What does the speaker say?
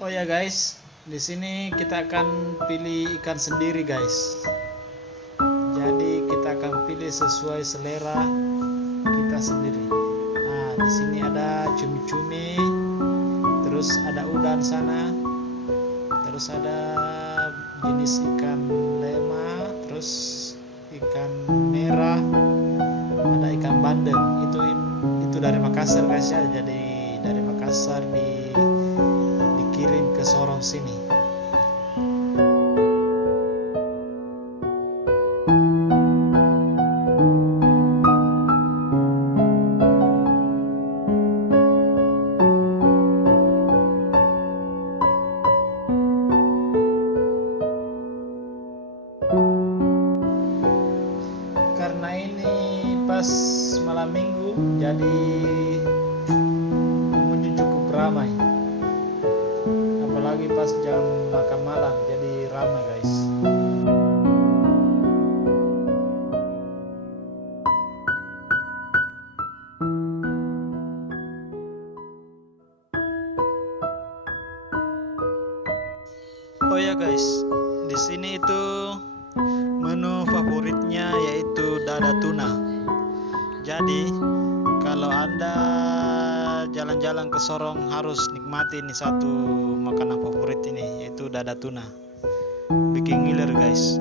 Oh ya guys, di sini kita akan pilih ikan sendiri guys. Jadi kita akan pilih sesuai selera kita sendiri. Nah, di sini ada cumi-cumi, terus ada udang sana, terus ada jenis ikan lema, terus ikan merah, ada ikan bandeng. Itu dari Makassar guys ya. Jadi dari Makassar dikirim ke Sorong sini. Karena ini pas malam minggu, jadi pengunjung cukup ramai. Apalagi pas jam makan malam, jadi ramai guys. Oh ya guys, di sini itu menu favoritnya yaitu dada tuna. Jadi kalau Anda jalan-jalan ke Sorong harus nikmati ini satu makanan favorit ini, yaitu dada tuna. Bikin ngiler guys.